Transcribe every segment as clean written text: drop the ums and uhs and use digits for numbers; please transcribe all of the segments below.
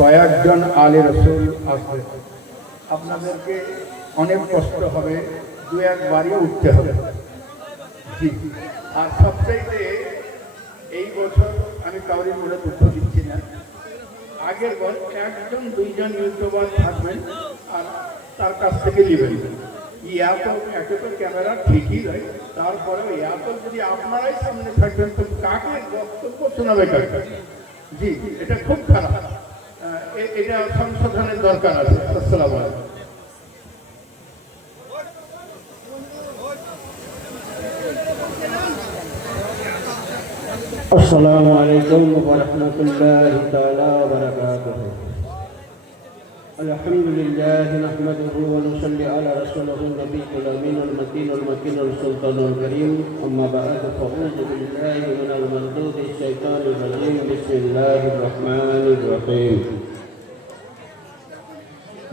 কয়েকজন আলে রসুল আসবে, আপনাদেরকে অনেক কষ্ট হবে, দু একবারই উঠতে হবে। জি, আর সবচাইতে এই বছর আমি কাউরি বলে দুঃখ দিচ্ছি না, আগের বার একজন দুইজন ইউটিউবার থাকবেন আর তার কাছ থেকে নেবেন। একে তো ক্যামেরা ঠিকই হয়, তারপরে যদি আপনারাই সামনে থাকবেন তো কাকে বক্তব্য শোনাবে কাকে? জি, এটা খুব খারাপ, এটা সংশোধনের দরকার আছে। আসসালামু আলাইকুম। अस्सलामु अलैकुम व रहमतुल्लाहि तआला व बरकातुहू। अल्हम्दुलिल्लाहि नहमदुहु व नुसल्ली अला रसूलिहिल नबिय्यिल अमीनिल मतीनिल मकीनिल सुल्तानिल करीम। अम्मा बअद फअऊज़ु बिल्लाहि मिनल मर्दूदिश शैतानिर रजीम। बिस्मिल्लाहिर रहमानिर रहीम।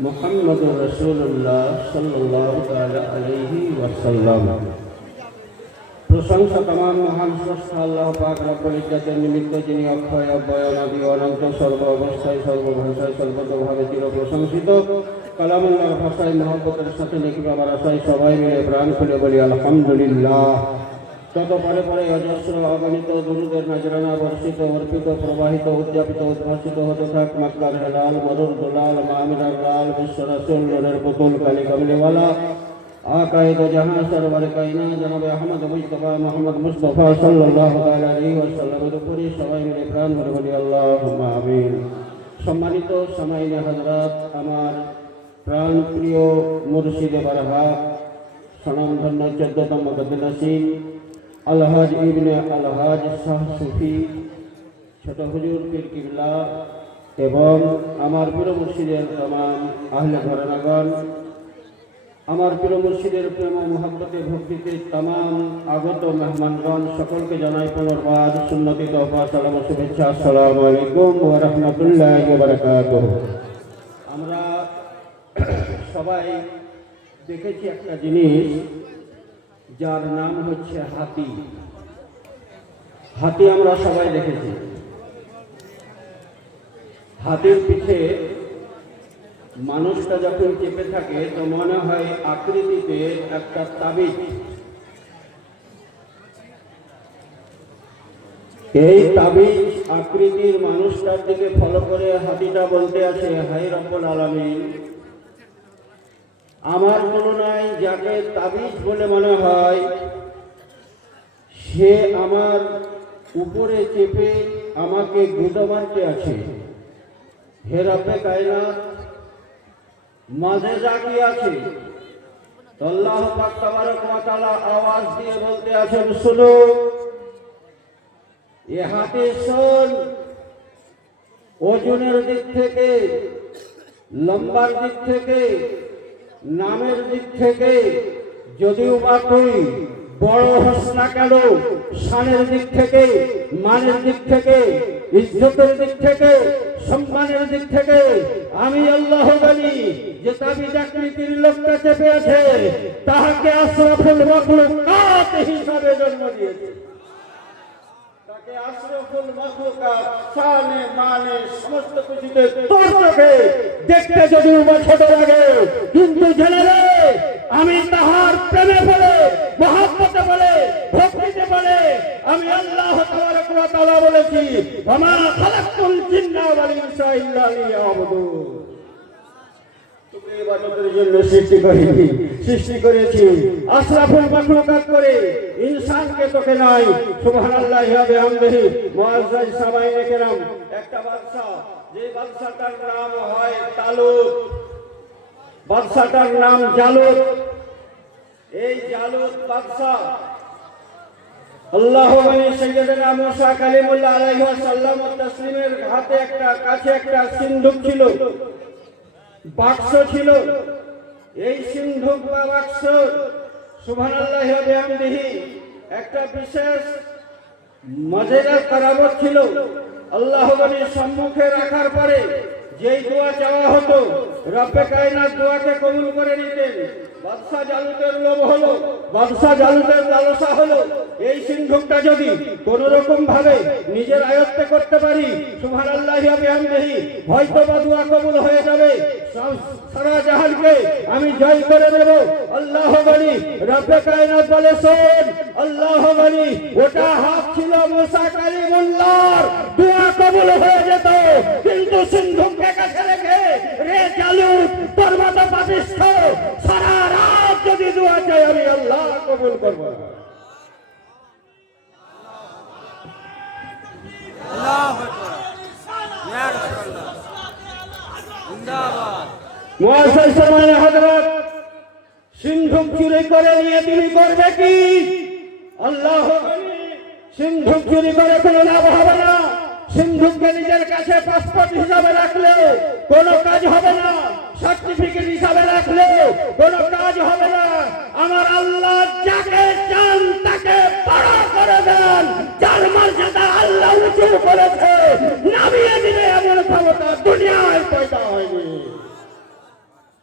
मुहम्मदुर रसूलुल्लाह सल्लल्लाहु तआला अलैहि वसल्लम। प्रशंसा तमाम महान स्रष्टा अल्लाह पाक रब्बुल इज्जतेर निमित्त, যিনি অক্ষয় অব্যয় অনাদি অনন্ত, সর্ব অবস্থায় সর্বভাষায় সর্বতোভাবে চির প্রশংসিত। কালামুল্লাহর ভাষায় মহব্বতের সাথে লিখিত আমার আশায় সবাই মিলে প্রাণ খুলে বলি আলহামদুলিল্লাহ। তত পরে পরে অজস্র অগণিত দুরূদের নজরানা বর্ষিত অর্পিত প্রবাহিত উদযাপিত উদ্ভাসিত হতে থাক মক্কার হেলাল মরুর দুলাল মামিনার লাল বিশ্ব রাসূল নূরের পুতুল কালী কামলিওয়ালা आकाए तो जहां सरवर कायना जनाब अहमद मुस्तफा मोहम्मद मुस्तफा सल्लल्लाहु अलैहि वसल्लम উপরে সবাই মিলে প্রাণ ভরে বলি আল্লাহুম্মা আমিন। সম্মানিত সামাইনে হযরত, আমার প্রাণ প্রিয় মুর্শিদে বারহাক স্বনামধন্য 14তম গদ্দাসীন আলহাজ ইবনে আলহাজ শাহ সুফি ছোট হুজুর পীর কিবলা এবং আমার প্রিয় মুর্শিদের तमाम আহলে ঘরানাগণ, আমার প্রিয় মুর্শিদের প্রেম ও মহব্বতে ভক্তিতে तमाम আগত মেহমানগণ, সকলকে জানাই পুনর্বার সুন্নতি তওবা সালাম ও শুভেচ্ছা। আসসালামু আলাইকুম ওয়া রাহমাতুল্লাহি ওয়া বারাকাতুহু। আমরা সবাই দেখেছি একটা জিনিস, যার নাম হচ্ছে হাতি। হাতি আমরা সবাই দেখেছি। হাতির পিঠে মানুষটা যখন চেপে থাকে তো মনে হয় আকৃতিতে একটা তাবিজ। এই তাবিজ আকৃতির মানুষটার দিকে ফলো করে হাতিটা বলতে আছে, হাই রব্বুল আলামিন, আমার তুলনায় যাকে তাবিজ বলে মনে হয় সে আমার উপরে চেপে আমাকে গুঁতো মারতে আছে। হে রব্বে কায়নাত, মাঝে যা কি আছে? আল্লাহ পাক তাবারক ওয়া তাআলা আওয়াজ দিয়ে বলতে আছেন, শুনো এ হাতে শোন, ওজনের দিক থেকে, লম্বার দিক থেকে, নামের দিক থেকে যদিও বা তুই বড় হস না কেন, শানের দিক থেকে, মানের দিক থেকে, ইজ্জতের দিক থেকে, সম্মানের দিক থেকে আমি আল্লাহ জানি যে তাবিজ আকৃতির লোকটা চেপে আছে তাহাকে আশরাফুল মাখলুকাত হিসাবে জন্ম দিয়েছে। তাকে আশরাফুল মাখলুকাত শানে মানে সমস্ত কিছুতে তোর চোখে দেখতে যদিও বা ছোট লাগে, কিন্তু জেনে রে আমি তাহার প্রেমে বলে, মহব্বতে বলে, ভক্তিতে বলে আমি আল্লাহ তাবারক ওয়া তাআলা বলেছি, ওয়া খালাকতুল জিন্না ওয়াল ইনসা ইল্লা লিয়াবুদুন। তোকে ইবাদতের জন্য সৃষ্টি করেছি আশরাফুল মাখলুকাত করে, ইনসানকে তোকে নাই। সুবহানাল্লাহি ওয়া বিহামদিহি। মুআজ্জাজ সামাইনে কেরাম, একটা বাদশা, যে বাদশাটার নাম হয় তালুত, বাদশাটার নাম জালুত। এই জালুত বাদশা আল্লাহ মানে সাইয়্যিদনা মুসা কালিমুল্লাহ আলাইহি ওয়াসাল্লাম তাসলিমের হাতে একটা কাছে একটা সিন্ধুক ছিল, বাক্স ছিল। এই সিন্ধুক বা বাক্স সুবহানাল্লাহি ওয়া বিহামদিহি একটা বিশেষ মজেদার কারামত ছিল। আল্লাহ মানে সম্মুখে রাখার পরে যেই দোয়া চাওয়া হতো রব্বে কায়নাত দোয়াকে কবুল করে নিতেন। বাদশা জালুতের লোভ হলো, বাদশা জালুতের লালসা হলো, এই সিন্ধুকটা যদি কোন রকম ভাবে নিজের আয়ত্তে করতে পারি, সুবহানাল্লাহি ওয়া বিহামদিহি, হয়তো বা দোয়া কবুল হয়ে যাবে, সারা জাহানকে আমি জয় করে নেব। আল্লাহ বলি, রব্বে কায়নাত বলেছেন, আল্লাহ বলি, ওটা হাত ছিল মুসা কালিমুল্লাহর, দোয়া কবুল হয়ে যেত, কিন্তু সিন্ধুককে কাছে রেখে রে জালুত তোর মতো পাপিষ্ঠ, সারা রাত যদি দোয়া চাই আমি আল্লাহ কবুল করব। মুআজ্জাজ সামানে হযরত সিন্ধুক চুরি করে নিয়ে তিনি করবে কি? আল্লাহ সিন্ধুক চুরি করে কোনো লাভ হবে না। সিন্ধুককে নিজের কাছে পাসপোর্ট হিসাবে রাখলেও কোনো কাজ হবে না, সার্টিফিকেট হিসাবে রাখলেও কোনো কাজ হবে না। আমার আল্লাহ যাকে চান তাকে বড় করে দেন, যার মর্যাদা আল্লাহ উঁচু করেছে নামিয়ে দিলে এমন ক্ষমতা দুনিয়ায় পয়দা হয়নি।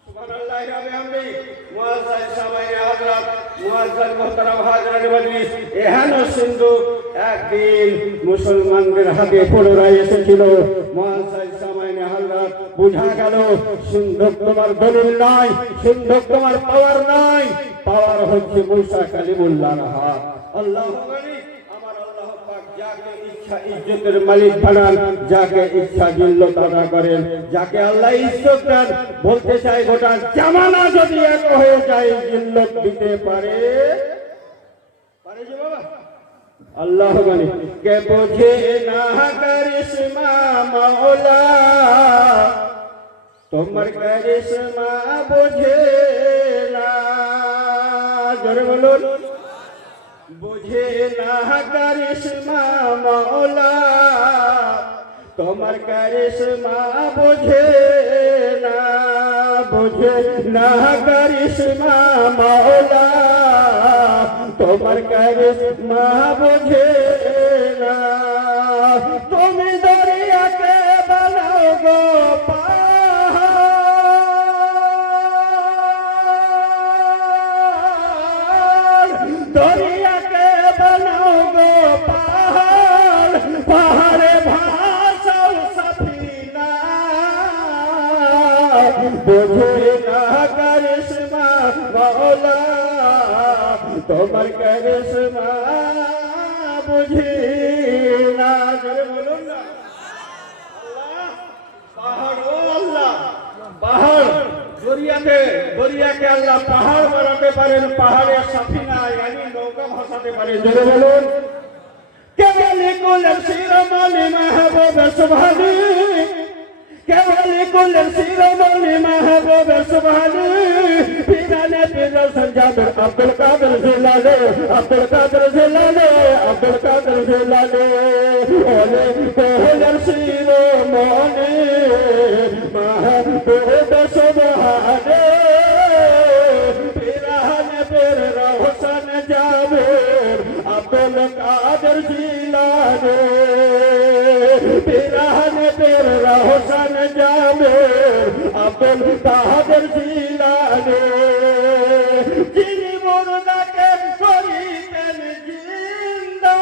সুবহানাল্লাহি ওয়া বিহামদিহি, মুআজ্জাজ সামাইয়ে হযরত, মুআজ্জাজ মুহতারাম হাজরান মজলিস, এহেন সিন্ধুক একদিন মুসলমানদের হাতে পুনরায় এসেছিল। মুআজ্জাজ সামাইয়ে হযরত বুঝা গেল সিন্ধুক তোমার দলিল নাই, সিন্ধুক তোমার পাওয়ার নাই, পাওয়ার হচ্ছে মুসা কালিমুল্লাহর হাত। আল্লাহু আকবার। আমার আল্লাহ পাক যাকে ইচ্ছা ইজ্জতের মালিক বানান, যাকে ইচ্ছা জিল্লত আদা করেন, যাকে আল্লাহ ইজ্জত দেন। বলতে চাই গোটা জামানা যদি এক হয়ে যায় জিল্লত দিতে পারে, পারে যে বাবা? আল্লাহ জানে কে বোঝে না কারিশমা মাওলা, তোমার কারিশমা বোঝে না, জোরে বলুন, বোঝে না কারিশমা মাওলা, তোমার কারিশমা বোঝে না, বোঝে না কারিশমা মাওলা, তোমার কারিশমা বোঝে না। তুমি দরিয়াকে বানাও গো পাহাড়, দরিয়াকে বানাও গো পাহাড়, পাহাড়ে ভাসাও সাফিনা, বোঝে না কারিশমা মাওলা, তোমার কারিশমা বুঝি না। জোরে বলুন না। আল্লাহ পাহাড়, ও আল্লাহ পাহাড়, দরিয়াকে আল্লাহ পাহাড় বানাতে পারেন, পাহাড়ে সাফিনা यानी নৌকা ভাসাতে পারেন। জোরে বলুন। কেবল কুলম শিরোমণি মাহবুব সুবহানি, কেবল কুলম শিরোমণি মাহবুব সুবহানি, পিরানে পিরা সঞ্জাদর আব্দুল কাদের জিলানী, আব্দুল কাদের জিলানী, আব্দুল কাদের জিলানী, ওলে কুলম শিরোমণি মাহবুব সুবহানি, পিরানে পিরা হোসেন জাবের আব্দুল কাদের জিলানী, পিরানে পিরা হোসেন জাবের আব্দুল কাদের জিলানী, যিনি মুর্দাকে করিতেন জিন্দা,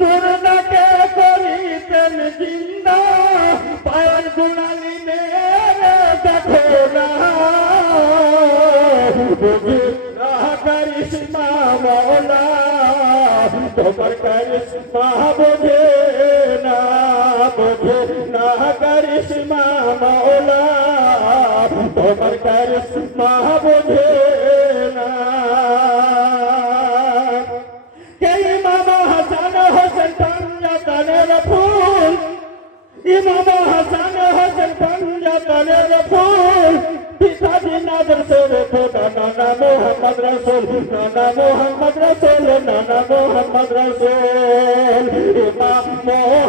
মুর্দাকে করিতেন জিন্দা, পায়ের গুণালি মেরে দেখো না, বুঝি না কারিশমা মাওলা, তোমার কারিশমা বোঝে না, বোঝে না কারিশমা মাওলা, তোমার কারিশমা বোঝে না। কে ইমাম হাসান হোসেন পাঞ্জাতনের ফুল, ইমাম হাসান হোসেন পাঞ্জাতনের ফুল, পিতাজি নাদের সেরে খোদা নানা মোহাম্মদ রসুল, নানা মোহাম্মদ রসুল, নানা মোহাম্মদ রসুল, ইমাম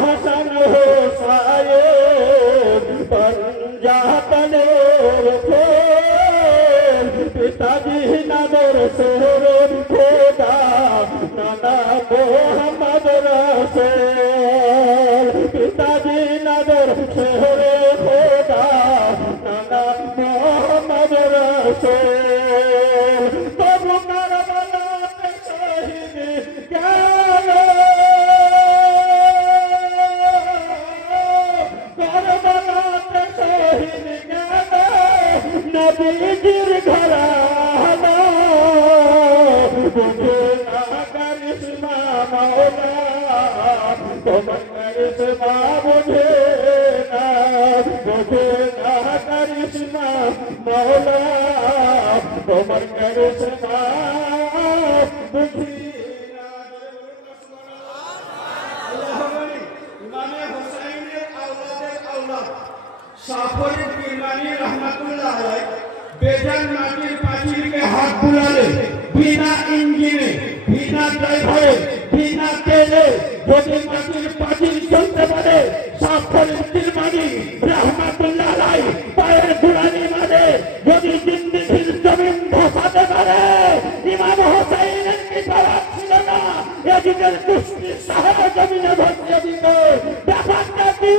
হাসান হোসাইন পাঞ্জাতনের ফুল, পিতাজি নাদের সেরে খোদা নানা মোহাম্মদ রসুল। ताजी नजर शोहरे खुदा नाना मोहम्मद रसूल तबु करबला के शहीद गए करबला के शहीद गए नबीजीर घराना बुझे ना करिश्मा मौला তোমার করিश्मा বুঝে না করিश्मा মৌলা তোমার করিশ্मा বুঝি না আল্লাহুম্মা ইমামে হুসাইনের আওলাদের আওলাদ শাফরি কিরমানি রহমাতুল্লাহ আলাইহি বেজান মাটির পাঁচিলকে হাত বুলালে বিনা ইঞ্জিনে বিনা ড্রাইভারে বিনা তেলে যদি মাটির পাঁচিল চলতে পারে শাফরি কিরমানি রহমাতুল্লাহ আলাইহি পায়ের বুলানি মানে যদি জিন্দেগির জমিন ধসাতে পারে ইমাম হুসাইনের কি পাওয়ার ছিল না এদিকের কুস্তি সাহেব জমিনে ধসিয়ে দিত ব্যাপারটা কি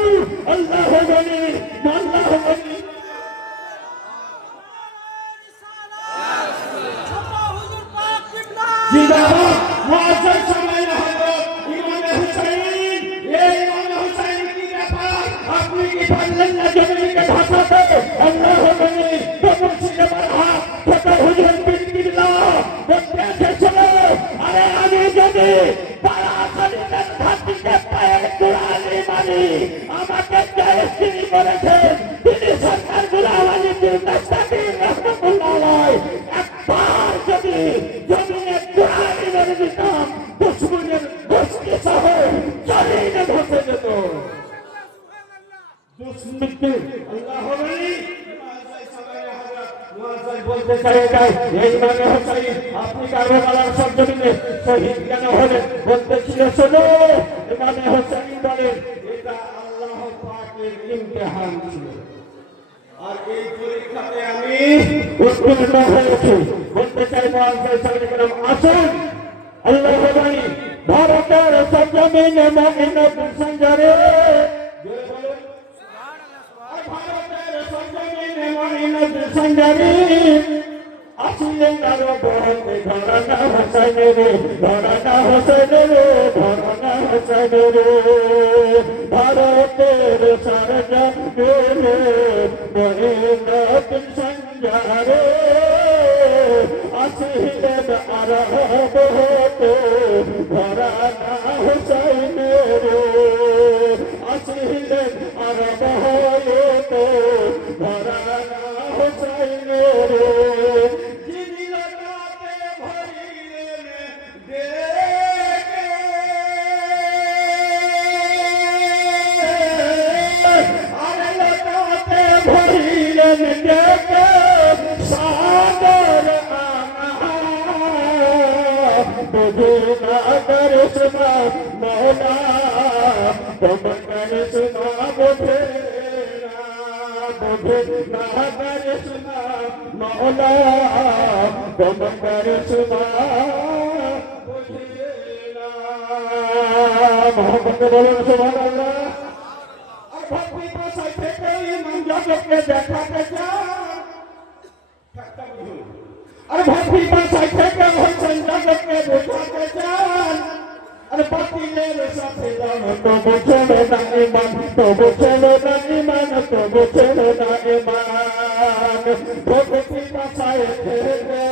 আল্লাহ বলি আল্লাহ বলি জিন্দাবাদ মুআজ্জাজ সামাই হযরত ইমাম হুসাইন এই ইমাম হুসাইন কি ব্যাপার আপনি কি পারলেন না জমিনকে ধসাতে আল্লাহ বলি মুর্শিদে মারহা ছোট হুজুর বিসমিল্লাহ বলতে এসেছিল আরে আমি যদি পারাখালীর ঘাটিতে পায়ের কুড়ালি মারি আমাকে জায়েজগিরি করেছেন তিনি সরকার গোলাম আলী মুস্তাকিম রাহমাতুল্লাহ আলাইহি একবার যদি জমিনে কুড়ালি মেরে দিতাম দুশ্মনের গোষ্ঠী সহ জমিনে ধসে যেত দুশ্মনকে আল্লাহ বলি বলতে চাই এই ইমামে হুসাইন আপনি কারবালার সরজমিনে শহীদ কেন হলেন বলতেছিল শোনো ইমামে হুসাইন বলেন এটা আল্লাহ পাকের ইমতিহান ছিল আর এই পরীক্ষাতে আমি উত্তীর্ণ হয়েছি বলতে চাই মুআজ্জাজ সাহেব আসুন আল্লাহ বলি ভারতের সরজমিনে মুমিনুল সঞ্জারে জোরে বলুন ভারতের সরজমিনে মুমিনুল সঞ্জারে আসিলেন আরো বলতে ঘরানা হোসেনের ঘরানা হোসেনের ঘরানা হোসেনের ভারতের সরজমিনে মুমিনুল সঞ্জারে আসিলেন আরো বলতে ঘরানা হোসেনের আসিলেন আরো বলতে ঘরানা হোসেনের যিনি লতাতে ভরিলেন ডেকে আরে লতাতে ভরিলেন ডেকে সাগর বুঝে না করিশ্মা মৌলা তোমার করিশ্মা বুঝে না করিশ্মা মৌলা তোমার করিশ্মা বুঝে না মোহাম্মদ বলেন সুবহানাল্লাহ আর ভক্তি পাশায় থেকে ইমাম জগৎকে দেখাতে চান আর ভক্তি পাশায় থেকে হোসেন জগৎকে বোঝাতে চান আর বাতিলের সাথে লড়ো তবু ছেড়ে না ইমান তবু ছেড়ে না ইমান তবু ছেড়ে না ইমান ভক্তি পাশায় থেকে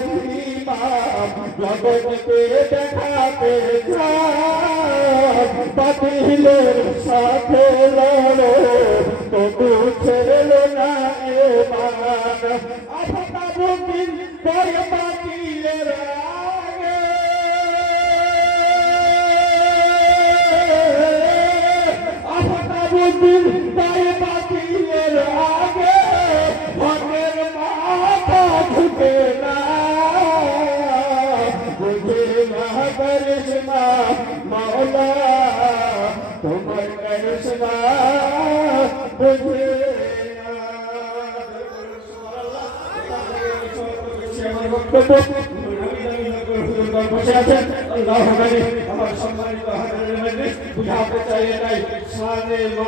ইমাম জগৎকে দেখাতে চান বাতিলের সাথে লড়ো তবু ছেড়ে না ইমান আফতাবুদ্দিন করে বাতিলের আগে আফতাবুদ্দিন করে বাতিলের আগে হকের মাথা ঝুঁকে না বুঝে না করিশ্মা মৌলা তোমার করিশ্মা বুঝে আমার সম্মানিত বুঝাতে চাই